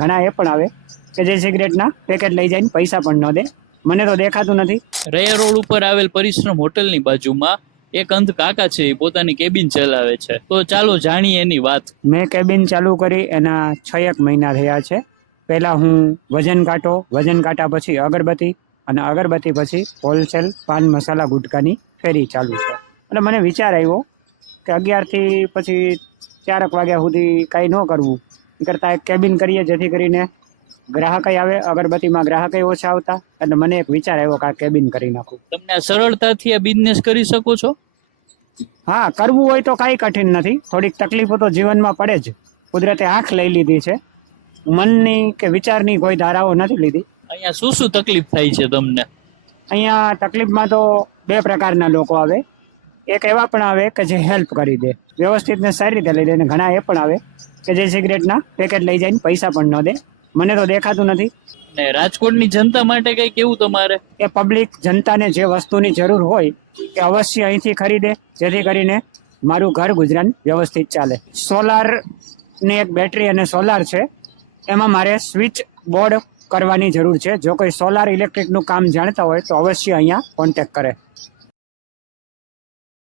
ઘણા એ પણ આવે કે જે સિગરેટના પેકેટ લઈ જઈને પૈસા પણ ન દે. મને તો દેખાતું નથી. રૈયા રોડ ઉપર આવેલ પરિશ્રમ હોટલની બાજુમાં એક અંધ કાકા છે, એ પોતાની કેબિન ચલાવે છે. તો ચાલો જાણીએ એની વાત. મેં કેબિન ચાલુ કરી એના 6 મહિના થયા છે. પહેલા હું વજન કાંટા પછી અગરબત્તી અને અગરબત્તી પછી હોલસેલ પાન મસાલા ગુટકાની ફેરી ચાલુ છે. એટલે મને વિચાર આવ્યો કે 11 થી પછી 4 વાગ્યા સુધી કાંઈ ન કરવું, એ કરતાં એક કેબિન કરીએ જેથી કરીને ગ્રાહકય આવે, અગરબત્તીમાં ગ્રાહકય ઓછા આવતા. એટલે મને એક વિચાર આવ્યો કે આ કેબિન કરી નાખું. તમને આ સરળતાથી આ બિઝનેસ કરી શકો છો? હા, કરવું હોય તો કાંઈ કઠિન નથી. થોડીક તકલીફો તો જીવનમાં પડે જ. કુદરતે આંખ લઈ લીધી છે, મનની કે વિચારની કોઈ ધારાઓ નથી લીધી. અહીંયા શું શું તકલીફ થાય છે તમને? અહીંયા તકલીફમાં તો 2 પ્રકારના લોકો આવે. એક એવા પણ આવે કે જે હેલ્પ કરી દે, વ્યવસ્થિત ને સારી રીતે લઈ દે, અને ઘણા એ પણ આવે કે જે સિગરેટના પેકેટ લઈ જઈને પૈસા પણ ન દે. મને તો દેખાતું નથી. ને રાજકોટની જનતા માટે કઈ કેવું તમારે? એ પબ્લિક જનતાને જે વસ્તુની જરૂર હોય એ અવશ્ય અહીંથી ખરીદે, જેથી કરીને મારું ઘર ગુજરાન વ્યવસ્થિત ચાલે. સોલારની એક બેટરી અને સોલાર છે, એમાં મારે સ્વિચ બોર્ડ કરવાની જરૂર છે. જો કોઈ સોલાર ઇલેક્ટ્રિકનું કામ જાણતા હોય તો અવશ્ય અહીંયા કોન્ટેક્ટ કરે.